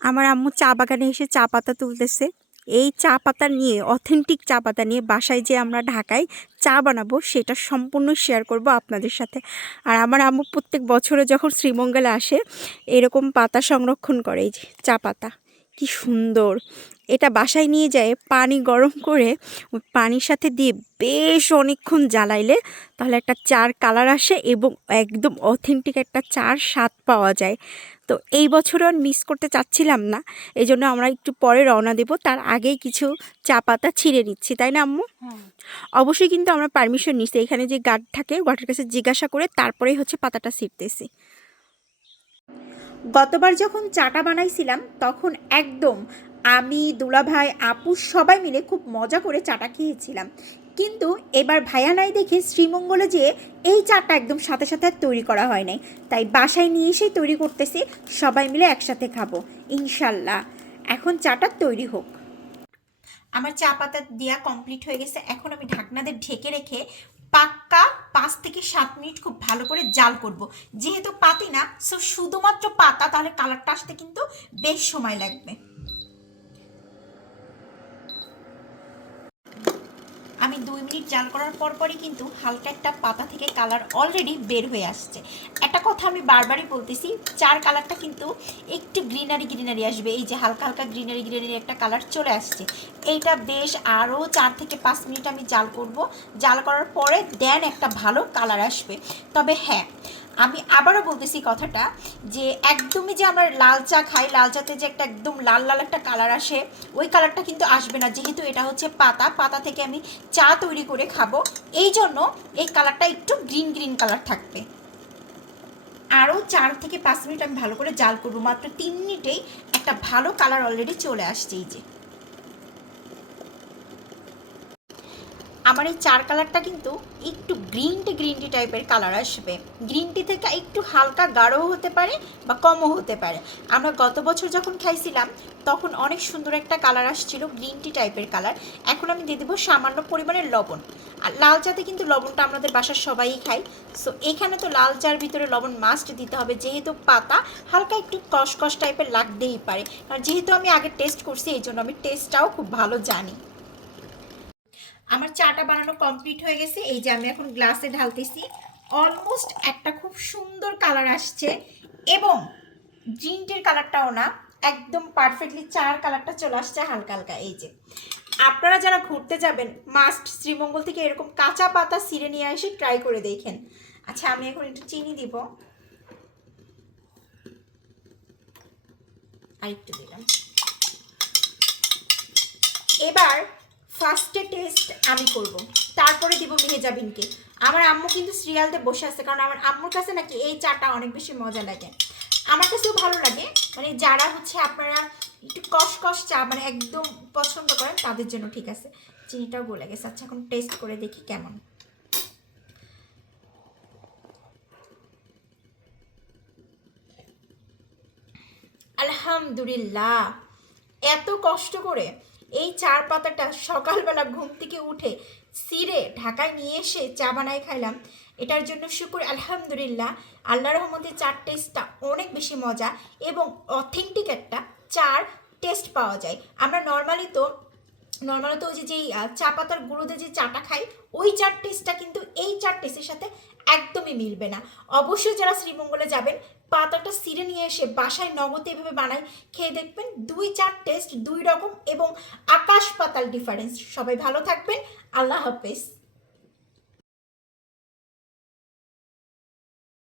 আমার আম্মু চা বাগানে এসে চা পাতা তুলতেছে। এই চা পাতা নিয়ে, অথেন্টিক চা পাতা নিয়ে বাসায় যে আমরা ঢাকায় চা বানাবো সেটা সম্পূর্ণ শেয়ার করব আপনাদের সাথে। আর আমার আম্মু প্রত্যেক বছরে যখন শ্রীমঙ্গলে আসে এরকম পাতা সংরক্ষণ করে। এই যে চা পাতা, কি সুন্দর! এটা বাসায় নিয়ে যায় পানি গরম করে ওই পানির সাথে দিয়ে বেশ অনেকক্ষণ জ্বালাইলে তাহলে একটা চার কালার আসে এবং একদম অথেন্টিক একটা চার স্বাদ পাওয়া যায়। তো এই বছরও আর মিস করতে চাচ্ছিলাম না, এই জন্য আমরা একটু পরে রওনা দেব। তার আগেই কিছু চা পাতা ছিঁড়ে নিচ্ছি, তাই না আম্মু? অবশ্যই কিন্তু আমরা পারমিশন নিচ্ছি, এখানে যে গার্ড থাকে গার্ডের কাছে জিজ্ঞাসা করে তারপরেই হচ্ছে পাতাটা ছিঁড়তেছি। গতবার যখন চাটা বানাইছিলাম তখন একদম আমি, দুলাভাই, আপু সবাই মিলে খুব মজা করে চাটা খেয়েছিলাম। কিন্তু এবার ভাইয়া নাই দেখে শ্রীমঙ্গলে যেয়ে এই চাটা একদম সাথে সাথে আর তৈরি করা হয় নাই, তাই বাসায় নিয়ে এসেই তৈরি করতেছি। সবাই মিলে একসাথে খাবো ইনশাল্লাহ। এখন চাটা তৈরি হোক। আমার চা পাতা দেওয়া কমপ্লিট হয়ে গেছে। এখন আমি ঢাকনাদের ঢেকে রেখে পাক্কা 5 থেকে 7 মিনিট খুব ভালো করে জাল করব। যেহেতু পাতি না, সো শুধুমাত্র পাতা, তাহলে কালারটা আসতে কিন্তু বেশ সময় লাগবে। আমি 2 মিনিট জাল করার পরই কিন্তু হালকা একটা পাতা থেকে কালার অলরেডি বের হয়ে আসছে। একটা কথা আমি বারবারই বলতেছি, চার কালারটা কিন্তু একটু গ্রিনারি আসবে। এই যে হালকা হালকা গ্রিনারি একটা কালার চলে আসছে। এইটা বেশ আরও 4 থেকে 5 মিনিট আমি জাল করব। জাল করার পরে দেন একটা ভালো কালার আসবে। তবে হ্যাঁ, আমি আবারও বলতেছি কথাটা, যে একদমই যে আমরা লাল চা খাই, লাল চাতে যে একটা একদম লাল লাল একটা কালার আসে, ওই কালারটা কিন্তু আসবে না। যেহেতু এটা হচ্ছে পাতা থেকে আমি চা তৈরি করে খাবো, এই জন্য এই কালারটা একটু গ্রিন কালার থাকবে। আরও 4 থেকে 5 মিনিট আমি ভালো করে জাল করবো। মাত্র 3 মিনিটেই একটা ভালো কালার অলরেডি চলে আসছে। এই যে আমার এই চার কালারটা কিন্তু একটু গ্রিন টি টাইপের কালার আসবে। গ্রিন টি থেকে একটু হালকা গাঢ়ও হতে পারে বা কমও হতে পারে। আমরা গত বছর যখন খাইছিলাম তখন অনেক সুন্দর একটা কালার আসছিল, গ্রিন টি টাইপের কালার। এখন আমি দিয়ে দেবো সামান্য পরিমাণের লবণ। আর লাল চাতে কিন্তু লবণটা আমাদের বাসার সবাই খাই, সো এখানে তো লাল চার ভিতরে লবণ মাস্ট দিতে হবে। যেহেতু পাতা হালকা একটু কষ টাইপের লাগতেই পারে, কারণ যেহেতু আমি আগে টেস্ট করছি এই জন্য আমি টেস্টটাও খুব ভালো জানি। আমার চাটা বানানো কমপ্লিট হয়ে গেছে। এই যে আমি এখন গ্লাসে ঢালতেছি। অলমোস্ট একটা খুব সুন্দর কালার আসছে এবং গ্রিন টির কালারটাও না, একদম পারফেক্টলি চার কালারটা চলে আসছে হালকা হালকা। এই যে আপনারা যারা ঘুরতে যাবেন মাস্ট শ্রীমঙ্গল থেকে এরকম কাঁচা পাতা ছিঁড়ে নিয়ে এসে ট্রাই করে দেখেন। আচ্ছা, আমি এখন একটু চিনি দিব, আর একটু দিলাম। এবার ফার্স্টে টেস্ট আমি করব, তারপরে দিব মেহেজাবিনকে। আমার আম্মু কিন্তু সিরিয়ালতে বসে আছে, কারণ আমার আম্মুর কাছে নাকি এই চাটা অনেক বেশি মজা লাগে। আমার কাছেও ভালো লাগে, মানে যারা হচ্ছে আপনারা একটু কষ চা মানে একদম পছন্দ করেন তাদের জন্য ঠিক আছে। চিনিটাও গলে গেছে। আচ্ছা, এখন টেস্ট করে দেখি কেমন। আলহামদুলিল্লাহ, এত কষ্ট করে এই চার পাতাটা সকালবেলা ঘুম থেকে উঠে ছিঁড়ে ঢাকায় নিয়ে এসে চা বানায় খাইলাম, এটার জন্য শুকুর আলহামদুলিল্লাহ। আল্লাহর রহমতে চার টেস্টটা অনেক বেশি মজা এবং অথেন্টিক একটা চার টেস্ট পাওয়া যায়। আমরা নর্মালি তো ওই যেই চা পাতার গুঁড়োতে যে চাটা খাই, ওই চার টেস্টটা কিন্তু এই চার টেস্টের সাথে একদমই মিলবে না। অবশ্যই যারা শ্রীমঙ্গলে যাবেন পাতাটা ছিঁড়ে নিয়ে এসে বাসায় নগদে এভাবে বানাই খেয়ে দেখবেন, দুই চার টেস্ট দুই রকম এবং আকাশ পাতাল ডিফারেন্স। সবাই ভালো থাকবেন, আল্লাহ হাফেজ।